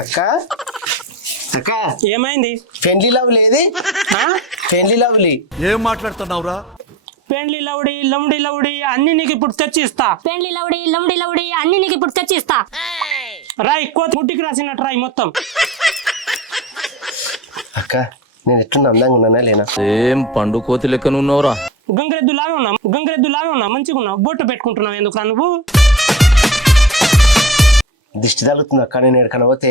అక్క అక్క ఏమైంది? ఫ్రెండ్లీ లవ్ లేది? ఫ్రెండ్లీ లవ్లీ ఏం మాట్లాడుతున్నావురా? పెండ్లి లౌడి లౌడి లౌడి అన్ని నీకు ఇప్పుడు తెచ్చి ఇస్తా. పెండ్లి లౌడి లౌడి లౌడి అన్ని నీకు ఇప్పుడు తెచ్చి ఇస్తా. రాయి కోత ముట్టికి రాసినట్టు రాయి మొత్తం. అక్క నేను ఎట్లా అందంగా ఉన్నానా లేనా? ఏం పండు కోతి లెక్కన ఉన్నావురా? గంగిరెద్దు లాగా ఉన్నా మంచిగా ఉన్నావు. బొట్టు పెట్టుకుంటున్నావు ఎందుకు నువ్వు? దిష్టి తగులుతుంది అక్క. నేను ఎక్కడికైనా పోతే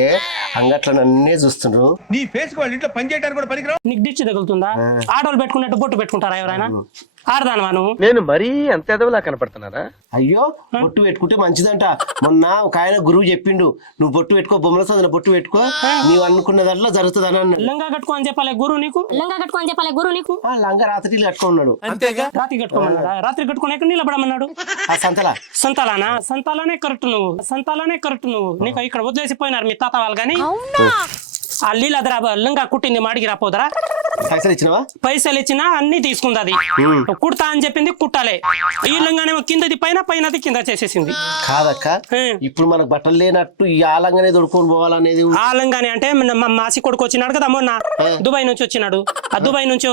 అంగట్లో నన్నే చూస్తుండ్రు. నీ ఫేస్ వాళ్ళ ఇంట్లో పని చేయడానికి కూడా పనికిరావు. నీకు దిష్టి తగులుతుందా? ఆడవాళ్ళు పెట్టుకున్నట్టు బొట్టు పెట్టుకుంటారా ఎవరైనా? ఆడదానవా నువ్వు? నేను మరీ అంత ఎదవలా కనపడుతున్నారా? అయ్యో బొట్టు పెట్టుకుంటే మంచిదంట. మొన్న ఒక ఆయన గురువు చెప్పిండు, నువ్వు బొట్టు పెట్టుకో, బొమ్మల సోదన బొట్టు పెట్టుకో, నీవు అనుకున్న దాంట్లో జరుగుతుంది అని అన్నాడు. లంగా కట్టుకో అని చెప్పాలి గురువు నీకు. లంగా కట్టుకో అని చెప్పాలి గురువు నీకు. లంగా రాత్రి కట్టుకున్నాడు. అంతేగా? రాత్రి కట్టుకోమన్నాడా? రాత్రి కట్టుకుని ఎక్కడ నిలబడమన్నాడు? ఆ సంతాలానే కరెక్ట్ నువ్వు. నీకు ఇక్కడ వదిలేసిపోయినారు మీ తాత వాళ్ళు కానీ. ఆ లీలదరా లంగా కుట్టింది మాడికి రాపోదరా? పైసలు ఇచ్చినవా? పైసలు ఇచ్చినా అన్ని తీసుకుంది. అది కుడతా అని చెప్పింది, కుట్టాలే. ఈ లంగానేమో కిందది పైనది కింద చేసేసింది. కాదక్క, ఇప్పుడు మనకు బట్టలు లేనట్టు ఈ ఆలంగానే దొడుకొని పోవాలనేది. ఆలంగానే అంటే మా మాసి కొడుకు వచ్చినాడు కదా మొన్న, దుబాయ్ నుంచి వచ్చినాడు. ఆ దుబాయ్ నుంచి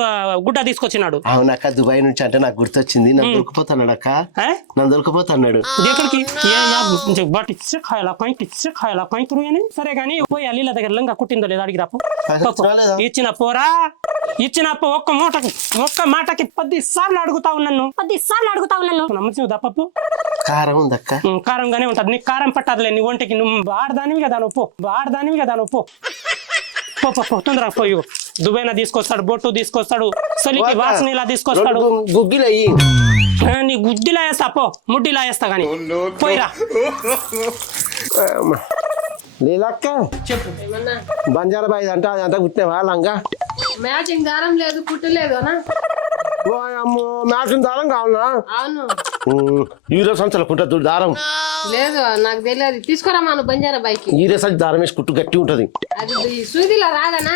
గుడ్డ తీసుకొచ్చినాడు. అవునక్క, దుబాయ్ నుంచి అంటే నాకు గుర్తొచ్చింది. నన్ను దొరికిపోతున్నాడు అక్క, నన్ను దొరికిపోతున్నాడు. ఎక్కడికి? సరే గానీ పోయి అలీల దగ్గర లంగా కుట్టిందో లేదా అడిగి రాపో. ఇచ్చిన ఒక్క మాటకి 10 సార్లు అడుగుతా ఉన్నాను. 10 సార్లు అడుగుతా ఉన్నాను. నమ్మచ్చు తప్పపు. కారం ఉందక్క? కారంగానే ఉంటది. నీకు కారం పట్టదులే నీ ఒంటికి. నువ్వు ఆడదానివి కదా నువ్వు పో తొందరగా పోయి. దుబాయ్నా తీసుకొస్తాడు, బొట్టు తీసుకొస్తాడు, సలికి వాసన ఇలా తీసుకొస్తాడు. గుగ్గిలయ్యి నీ గుడ్డిలా వేస్తా, పో ముడ్డిలా వేస్తా గానీ పోయిరా. లేదక్క, చెప్పు. బంజారాబాయ్ అంట కుట్టినవా లంగా? మ్యాచింగ్ దారం లేదు, కుట్టలేదు. మ్యాచింగ్ దారం కావాలనా? అవును. హీరో సంచుల కుట్టదు దారం లేదు, నాకు తెలియదు. తీసుకురామా బంజారా బైక్. హీరో సంచి దారం వేసి కుట్టు గట్టి ఉంటది. అది సూదిలా రాదనా?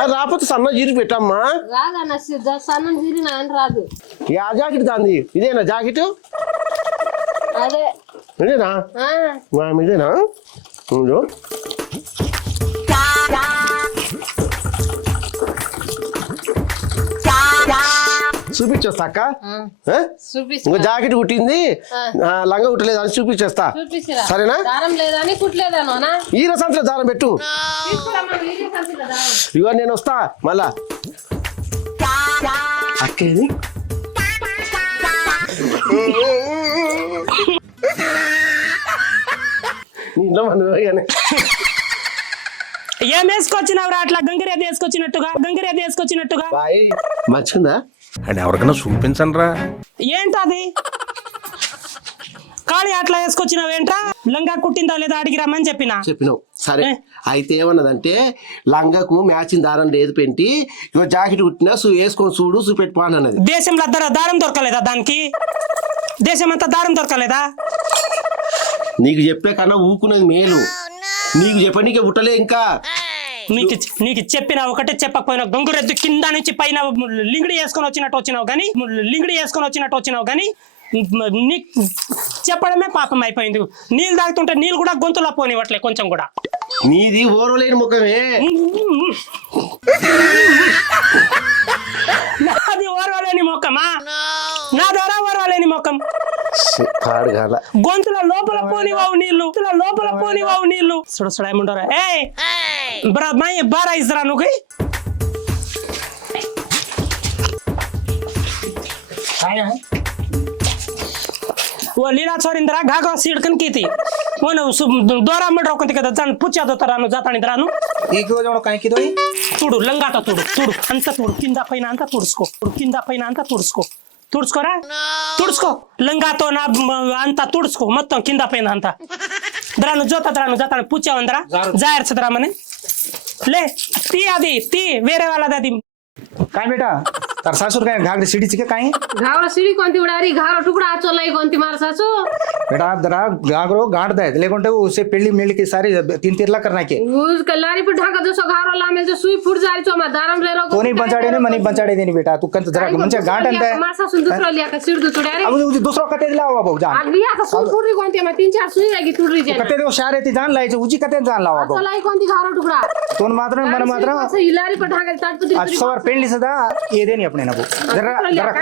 అది రాకపోతే సన్న జీరి పెట్టమ్మా. రాదన్నా, సన్న జీరినా అని రాదు. ఆ జాకెట్ దాంది ఇదేనా జాకెట్? అదే ఇదేనా? ఇదేనా? చూపించేస్తాక. ఇంకో జాకెట్ కుట్టింది, లంగా కుట్టలేదు అని చూపించేస్తా. సరేనా? ఈ రసంలో దారం పెట్టు. ఇగో నేను వస్తా మళ్ళా. అక్కేది ఇంట్లో మనం ఏం వేసుకొచ్చినావురా అట్లా? గంగిరేది వేసుకొచ్చినట్టుగా. మంచిగా అని ఎవరికైనా చూపించండి రా. ఏంటది? ఖాళీ అట్లా వేసుకొచ్చినావేంట్రా? లంగా కుట్టిందా లేదా అడిగి రమ్మని చెప్పినావు. సరే అయితే ఏమన్నదంటే, లంగాకు మ్యాచింగ్ దారం లేదు పెంటి, ఇగో జాకెట్ కుట్టినా వేసుకొని చూడు, చూపెట్టుకో అన్నది. దేశంలో దారం దొరకలేదా దానికి? దేశం అంతా దారం దొరకలేదా? నీకు చెప్పే కన్నా ఊకునేది మేలు. నీకు చెప్పనీకే పుట్టలే ఇంకా. నీకు చెప్పిన ఒకటే చెప్పకపోయినా గంగురెద్దు కింద నుంచి పైన లింగిడి వేసుకొని వచ్చినట్టు వచ్చినావు కానీ నీకు చెప్పడమే పాపం అయిపోయింది. నీళ్ళు తాగుతుంటే నీళ్ళు కూడా గొంతులో పోనివ్వట్లే కొంచెం కూడా. నీది ఓరలేని ముఖమే. నాది ఓరలేని ముఖమా? నా ద్వారా ఓరలేని ముఖం. గొంతుల లోపల పోనివావు నీళ్ళు. సుడ ఏముండరా? బారా ఇద్దరా నువ్వు? वो लीला छोरिंद्रा घागो सीडकन की थी वो न दोरा मड रोकंती కదా జన్ పుచ్చ దొతరాను జాతాని దరాను ఈ రోజు ఒక కాయకి దోయి తుడు లంగాట తుడు అంత తుడు కింద పైన అంత తుడుచుకోరా తుడుచుకో లంగాతో నా అంత తుడుచుకో మొత్తం కింద పైన అంత దరాను జాతాని పుచ్చ వందరా జాయర్చదరా మనే లే తీ అది తీ వేరే వాళ్ళది అది काय बेटा तर सासूर काय घागरी सिडीची काय घावर सिडी कोणती उडारी घावर टुकड़ा आचोलाई कोणती मार सासू बेटा जरा घागरो गाड़ दे लेकिन उसे पेली मेल की सारी 3 लाख करना के उस कलारी पर ढाका जसो घावर लामेल जो सुई फुट जारी चो मा दारम रे रो कोणी बंचाडे ने मनी बंचाडे देनी बेटा तू कंत जरा म्हणजे गांठ अंत मार सासू दुसरो लिया का सिड तुडारे अब उसे दूसरा कते लावा भाऊ जान आज लिया का सुई फुट री कोणती मा 3-4 सुई लागी तुडरी जे कते दो शारे ती जान लायचे उजी कते जान लावा भाऊ आचोलाई कोणती घावर टुकड़ा तोन मात्र मन मात्र असं हिलारी पर ढाका ताटपत्री आज सवार पेंडली सदा ये देनी अपने ना भाऊ जरा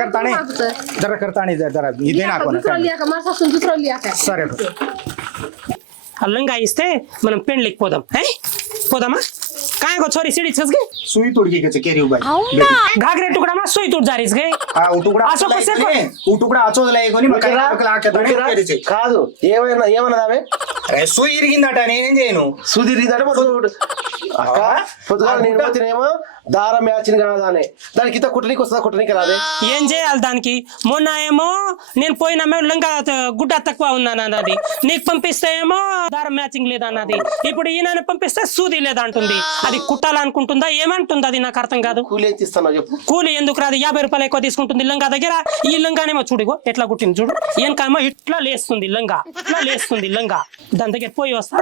करताने जरा ये देना कोण दुसरो लिया का मार सासू दुसरो लिया का సరే లంగా ఇస్తే మనం పెండ్లికి పోదాం పోదామా కాయగో छोरी सिडी छसगे सुई तोडगी के केरी उबाई घागरे टुकड़ा मा सोई तुड जारीस गे ఆ ఉటుకుడా అసలు కొసేపు ఉటుకుడా అచోదలై కొని మకై ఆకే దొరికిరా కాదు ఏమన్నది ఆమె అరే సుయి ఇరిగిందట నేనేం చేయను సుధీరిందంటే అక్క పొద్దుగా నేను పోతేనేమో దారం మ్యాచింగ్ కాదానే దానికి ఇంత కుట్టనికి వస్తుందా కుట్టనికి రాదే ఏం చేయాలి దానికి మొన్న ఏమో నేను పోయినామో లంగా గుడ్డ తక్కువ ఉన్నానన్నది నీకు పంపిస్తే ఏమో దారం మ్యాచింగ్ లేదన్నది ఇప్పుడు ఈయన పంపిస్తే సూది లేదంటుంది అది కుట్టాలనుకుంటుందా ఏమంటుంది అది నాకు అర్థం కాదు కూలి ఎంత ఇస్తానో చెప్పు కూలి ఎందుకు రాదు 50 రూపాయలు ఎక్కువ తీసుకుంటుంది లంగా దగ్గర ఈ లంగానేమో చూడిగో ఎట్లా కుట్టింది చూడు ఏమో ఇట్లా లేస్తుంది లంగా దాని దగ్గర పోయి వస్తా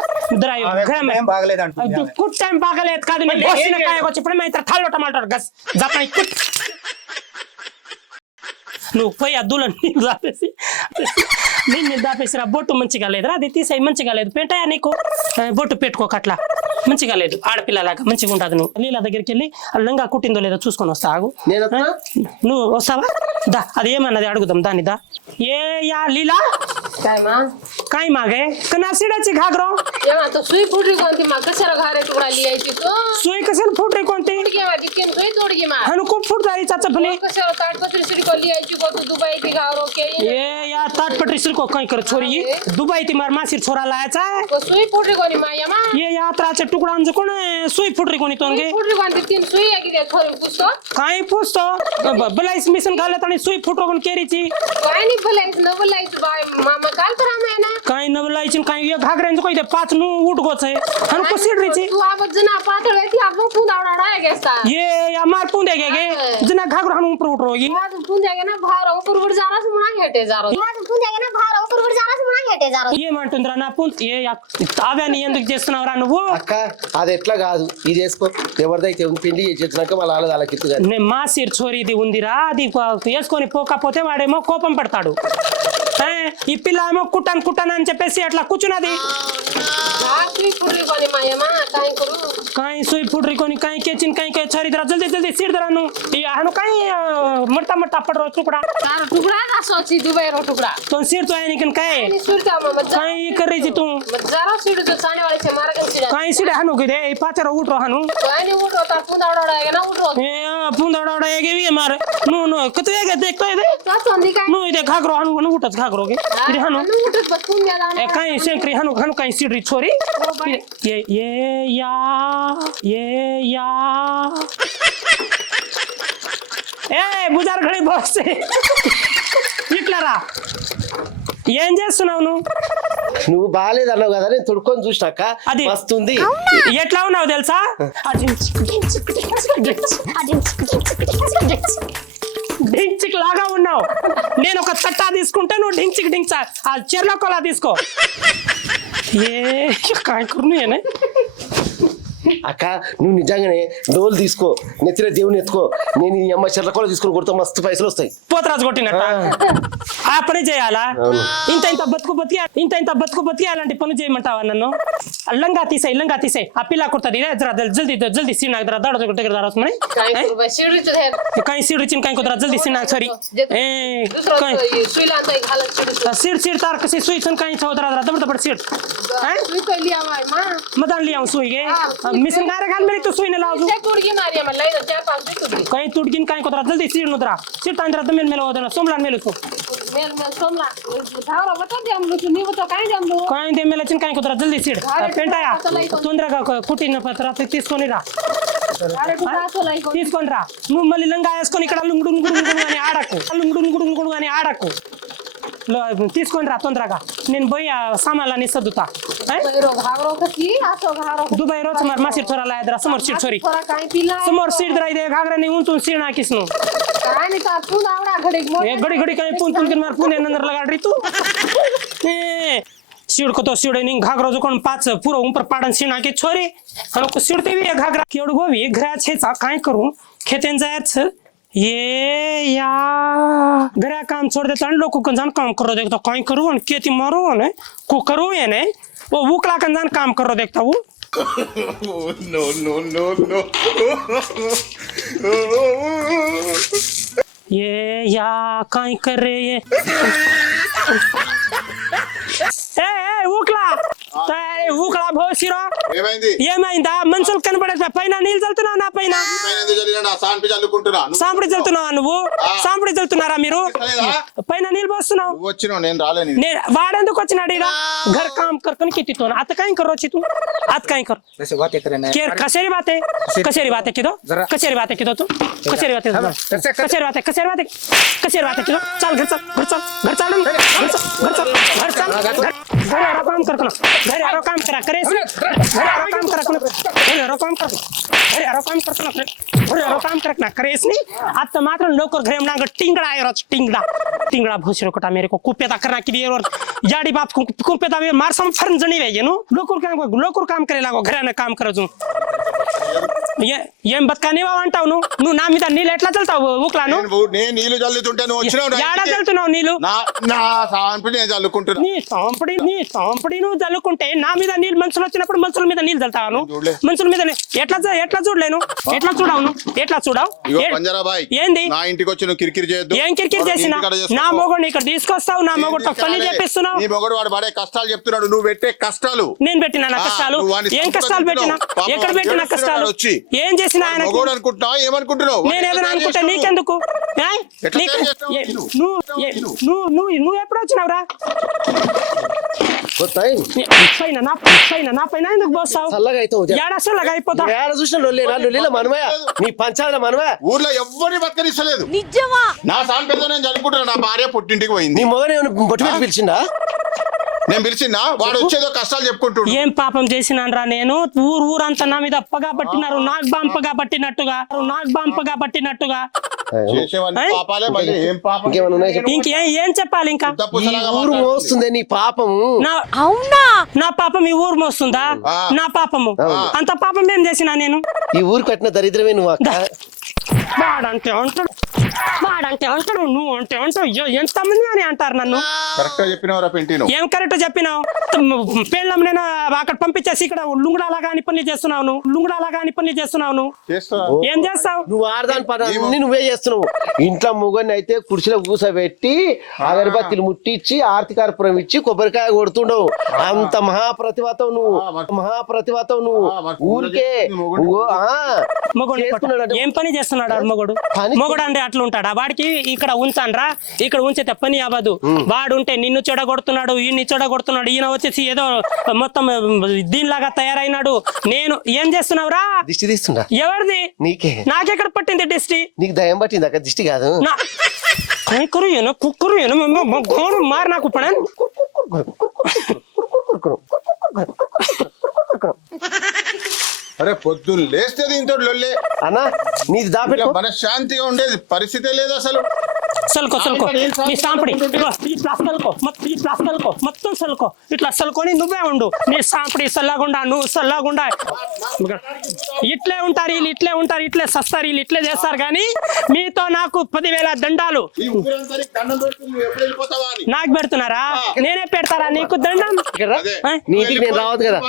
ఏం బాగలేదు అంటుంది కుట్టేం బాగలేదు కాదు నేను బోసిన కాయకొచ్చి ఇప్పుడు మేము ఇతర థాల్లో టమాటాలు గస్ జపై కుట్ నువ్వు పోయి అద్దులో నీళ్ళు దాపేసి నీళ్ళు దాపేసిరా బొట్టు మంచిగా లేదురా అది తీసేయి మంచిగా లేదు పెంటాయా నీకు బొట్టు పెట్టుకోక అట్లా మంచిగా లేదు ఆడపిల్లలాగా మంచిగా ఉంటుంది నువ్వు నీళ్ళ దగ్గరికి వెళ్ళి లంగా కుట్టిందో లేదో చూసుకొని వస్తా ఆగు నువ్వు వస్తావా దా అది ఏమన్నది అడుగుదాం దాన్ని దా ఏ యా లీలా काय मागे कना सिडाची घागरो येवा तो सुई फुटरी कोणती मा कशाला घारे टुकड़ा लियायची तो सुई कशाला फुटरी कोणती केवा दिकेन सुई तोडगी मा हनु खूप फुटदारी चाचा भले कशाला ताटपत्री सिडी को लियायची को तू दुबई की घावरो के ए या ताटपट्री सिर को काय कर छोरी दुबई ती मार मासिर छोरा लायचा को सुई फुटरी कोणी मा यमा ये यात्राचे तुकडा अंज कोण सुई फुटरी कोणी तोंगे फुटरी कोणती 3 सुई आहे की थोरी पुसतो काय पुसतो बलाईस मिशन घालत आणि सुई फुटरो कोण केरीची काय नाही भलाईस न भलाईस बाय मामा काल तर आम्ही ना काय नवलायची काय एक घागऱ्यांचं काय ते 5 नु उठ गोच आहे आणि को सिडरीची तू आबत जना पातळ आहे ती आपण पुंदावडा आहे गेस्ता ये या मार पुंदे गे जना घागरो हनु ऊपर उठ रोगी आज पुंद्या ना भार ऊपर वर जारास म्हणा घेटे जारो आज पुंद्या ना भार ऊपर वर जारास म्हणा घेटे जारो ఏ మంటుంద్రా నా పుంత్ ఏ తావ్యాన్ని ఎందుకు చేస్తున్నావురా నువ్వు అక్క అది ఎట్లా కాదు ఇది చేసుకో ఎవరిదైతే పిండి చేసినాక మళ్ళీ వాళ్ళకి ఇత్తు కానీ మా సిర్ చోరీది ఉందిరా అది వేసుకొని పోకపోతే వాడేమో కోపం పడతాడు ఈ పిల్ల ఏమో కుట్టాను అని చెప్పేసి అట్లా కూర్చున్నది काय सुई फुटरी कोणी काय केचिन काय काय छारी जरा जल्दी सीड जरा नु हनु काय मोठा पडरो तुकडा तार टुकड़ा असो छी दुबई रो टुकड़ा तो सीड तो आहे निकन काय आणि सुरता मत काय कर रही तू जरा सीड जो चाने वाले से मार्ग सीड काय सीड हनु गे ई पाचर उठरो हनु काय नहीं उठो तार पुंदावडा आहे ना उठो ए पुंदाडा हेगे वी मार नो कते हेगे देखतो इदे का चंदी काय नो इदे घागरो हनु उठच घागरो गे इदे हनु उठत बस पुंद्या ए काय सेंक्री हनु काय सीड री छोरी ये या ఏ బుజార్ గడి బాసే ఇట్లారా ఏం చేస్తున్నావు నువ్వు బాగాలేదన్నావు కదా నేను తొడుకొని చూసినాక అది వస్తుంది ఎట్లా ఉన్నావు తెలుసా డించిక్ లాగా ఉన్నావు నేను ఒక తట్టా తీసుకుంటే నువ్వు డించిక్ ఆ చెర్లో కొలా తీసుకో ఏ కాయకుర్ను అక్క నువ్వు నిజంగానే డోలు తీసుకో నెత్తిన దేవుని ఎత్తుకో నేను ఈ అమ్మ చెర్లకోల తీసుకొని కొడితే మస్తు పైసలు వస్తాయి పోతరాజు కొట్టినట్ట ఆ పని చేయాలా ఇంత బతుకు బతికేయాలంటే పని చేయమంటావా నన్ను లంగా తీసేయి ఆ పిల్ల కుడుతుంది జల్దీ సీడ్ నాకు దడ దగ్గర రావచ్చమని काही सीड चिन काही कुदरा जल्दी सीड नाक सॉरी ए सुईला अंदर घालत सीड तार कसे सुई सन काही चौदरा दबड सीड सुई को लिया माय मा मदान लिया सुई गे मिशन गारे घाल मेरी तो सुई ने लाजू ते तुडगी मारिया मला इधर 4-5 तुडगी काही तुडगिन काही कुदरा जल्दी सीड नुदरा सीड तांदरा दमेल मेलो होदना सोमला मेलो तो मेल सोमला धावरा बता दे हम लोग नहीं बता काय जम लो काही दे मेला चिन काही कुदरा जल्दी सीड पेंटाया तोंदरा कुटीन पत्रा తీసుకొని రా अरे तू रातो लाई को తీసుకొని రా నువ్వు మళ్ళీ లంగా వేసుకొని ఇక్కడ లుంగుడు అని ఆడకు తీసుకొని రా తొందరగా నేను పోయి ఆ सामानला सदुता दुबई रोज मार मासिर छोरा लाया दरा समोर सीट छोरी समोर सीट दरा इदे घागरा नि उंतून सीट नाकिसनु एक घडी घडी काय पुन पुन मार पुन नंतर लगा री तू ए सीड को तो सीड नि घागरा जो कोण पाच पुरो ऊपर पाडन सीट नाकी छोरी आणि को सीड ते घागरा केवड गोवी घरा छे काय करू खेतेन जायच ये या घरा काम छोड़ देता है लोगों को जान काम करो देखता कहीं करूँ और खेती मारो ने को करूँ ये नहीं वो वुकला का जान काम करो देखता वो नो नो नो नो ये या कहीं कर रहे ये वुकला वुकला बहुत सिरो ये महिंदा मनसल कनबड़े పైన నీళ్ళు చల్లుతున్నావు నా పైన సాంపడి చల్లుతున్నావా నువ్వు సాంపడి చల్లుతున్నారా మీరు పైన నీళ్ళు పోస్తున్నావు వాడెందుకు వచ్చినాడు ఇక घर काम करके किती तो आता काय करो तू आत काय कर वैसे बातें करे ना केर कसेरी बातें किदो कसेरी बातें किदो तू कसेरी बातें किदो चल घर चल घर काम कर घर काम करा करे काम करना करेस नहीं आता मात्र लोकर घरे म्हणा टिंगडा आहे टिंगडा भोसरो कोटा मेरे को कुपेता करना की और जाडी बाप कुपेता में मार सम फरन जणी वे नो लोकर काम करे लागो घराने काम करजू ఏం బతకనివా అంటావు నువ్వు నా మీద నీళ్ళు ఎట్లా చల్లుతావు ఊక్లాను నేను నీళ్లు చల్లుతుంటే నువ్వు వచ్చినావు ఏడా చల్లుతున్నావు నీళ్ళు నా సాంపడి నేను చల్లుకుంటున్నా నీ సాంపడి నువ్వు చల్లుకుంటే నా మీద నీళ్ళు మనుషులు వచ్చినప్పుడు మనుషుల మీద నీళ్ళు చల్లుతాను మనుషుల మీద ఎట్లా చూడలేను ఎట్లా చూడవు ఏంది నా ఇంటికి వచ్చి నువ్వు కిరికిరి చేయొద్దు ఏం కిరికిరి చేసినా నా మొగుడిని ఇక్కడ తీసుకొస్తావు నా మొగుడితో పని చేపిస్తున్నావు నీ మొగుడు వాడు పడే కష్టాలు చెప్తున్నాడు నువ్వు పెట్టే కష్టాలు నేను పెట్టినా నా కష్టాలు ఏం కష్టాలు పెట్టినా ఎక్కడ పెట్టినా కష్టాలు ఏం చేసినా ఆయన అనుకుంటున్నావు ఏమనుకుంటున్నావు నేను ఏదైనా అనుకుంటే నీకెందుకు నువ్వు ఎప్పుడు వచ్చినావురా నా పైన ఎందుకు పోస్తావు ఏడా చల్లగా అయిపోతావు చూసిన లొల్లిల మనమయ్య నీ పంచాల మనమయ్య ఊర్లో ఎవ్వరిని బతకనిస్తలేదు నా సాన్ పెద్ద నేను చదువుకుంటున్నా నా భార్య పుట్టింటికి పోయింది నీ మొగని బొట్టు పెట్టి పిలిచిందా నేను పిలిచినా వాడు వచ్చేదో కష్టాలు చెప్పుకుంటున్నాడు ఏం పాపం చేసినాన్రా నేను ఊరంతా నా మీద అప్పగా పట్టినారు నాకు బాంపగా పట్టినట్టుగా పాపాలే మళ్ళీ ఏం పాపం ఏం చెప్పాలి ఇంకా ఊరు మోస్తుంది నీ పాపము అవునా నా పాపం ఈ ఊరు మోస్తుందా నా పాపము అంత పాపం ఏం చేసినా నేను ఈ ఊరు కట్టిన దరిద్రమే నువ్వు వాడంటే అంటాడు నువ్వు అంటే అంటావు ఎంతమంది అని అంటారు నన్ను కరెక్ట్ చెప్పినవరా పెంటిను ఏం కరెక్ట్ చెప్పినావు పెళ్ళం నేను అక్కడ పంపించేసి ఇక్కడ లుంగుడాలాగా అని పనులు చేస్తున్నావు ఏం చేస్తావు నువ్వు ఆడదాని పని నువ్వే చేస్తున్నావు ఇంట్లో ముగ్గురిని అయితే కుర్చీలో కూసబెట్టి అగరబత్తిలు ముట్టించి ఆర్తికారపురం ఇచ్చి కొబ్బరికాయ కొడుతుండవు అంత మహాప్రతిభాతం నువ్వు ఊరికే ఏం పని చేస్తున్నాడు మొగడు అంటే అట్లా ఉంటాడా వాడికి ఇక్కడ ఉంచాన్రా ఇక్కడ ఉంచితే పని అవ్వదు వాడు ఉంటే నిన్ను చెడగొడుతున్నాడు ఈయన వచ్చేసి ఏదో మొత్తం దీనిలాగా తయారైనాడు నేను ఏం చేస్తున్నావురా దిష్టి తీస్తుండా ఎవరిది నీకే నాకెక్కడ పట్టింది దిష్టి నీకు దయం పట్టింది అక్కడ దిష్టి కాదు కుక్కరు మారు నాకు పడను అరే పొద్దున్న లేస్తే దీంతో లొల్లే అన్నా నీది దాపెట్టు మనశ్శాంతిగా ఉండేది పరిస్థితే లేదు అసలు సల్కో నీ సాంపడి మొత్తం సల్కో ఇట్లా సల్కొని నువ్వే ఉండు నీ సాంపడి సల్లగుండా నువ్వు సల్లగుండా ఇట్లే ఉంటారు ఇట్లే సస్తారు వీళ్ళు ఇట్లే చేస్తారు కానీ మీతో నాకు 10,000 దండాలు నాకు పెడుతున్నారా నేనే పెడతారా నీకు దండం ఇంటికి నేను రావద్దు కదా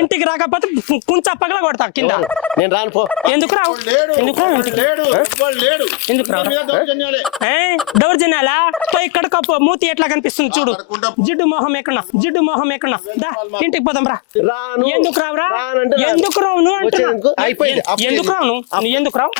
ఇంటికి రాకపోతే కుంచా పగల కొడతా కింద నేను రాను పో ఎందుకు రావు దౌర్జన్యాలా పోయి కడకపో మూతి ఎట్లా కనిపిస్తుంది చూడు జిడ్డు మొహం ఎక్కడ దా ఇంటికి పోదాం రా ఎందుకు రావురా ఎందుకు రావు నువ్వు ఎందుకు రావు నువ్వు ఎందుకు రావు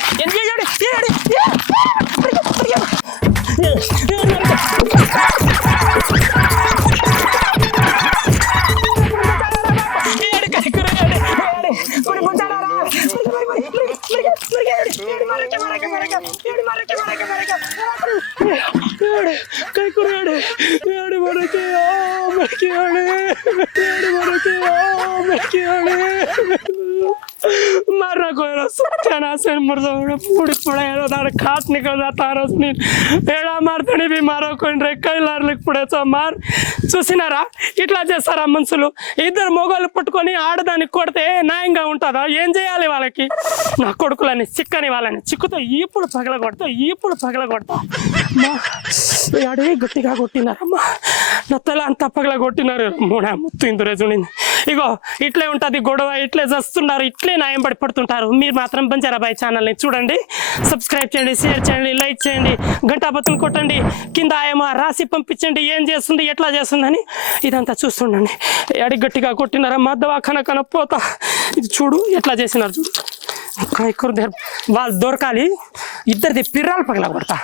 मारना कोई सत्यानाश मुर्दा पूरी पड़ा दार खाट निकल जाता रसनी एड़ा मारतनी भी मारो कोई रे कैलार लिख पड़ेचा मार చూసినారా ఇట్లా చేస్తారా మనుషులు ఇద్దరు మొగలు పట్టుకొని ఆడదాన్ని కొడితే న్యాయంగా ఉంటుందా ఏం చేయాలి వాళ్ళకి నా కొడుకులని చిక్కని వాళ్ళని చిక్కుతో ఈపుడు పగల కొడతా అడే గట్టిగా కొట్టినారమ్మా నా తల అంతా పగల కొట్టినారు మూడా ముత్తు ఇందురే చూడండి ఇగో ఇట్లే ఉంటుంది గొడవ ఇట్లే చేస్తున్నారు ఇట్లే న్యాయం పడుతుంటారు మీరు మాత్రం బంజారాబాయ్ ఛానల్ని చూడండి సబ్స్క్రైబ్ చేయండి షేర్ చేయండి లైక్ చేయండి గంటా బటన్ కొట్టండి కింద ఏమో రాసి పంపించండి ఏం చేస్తుంది ఎట్లా చేస్తుందని ఇదంతా చూస్తుండండి అడి గట్టిగా కొట్టినారా మద్దవాఖన పోతా ఇది చూడు ఎట్లా చేసినారు చూడు వాళ్ళు దొరకాలి ఇద్దరిది పిర్రాలు పగల కొడతా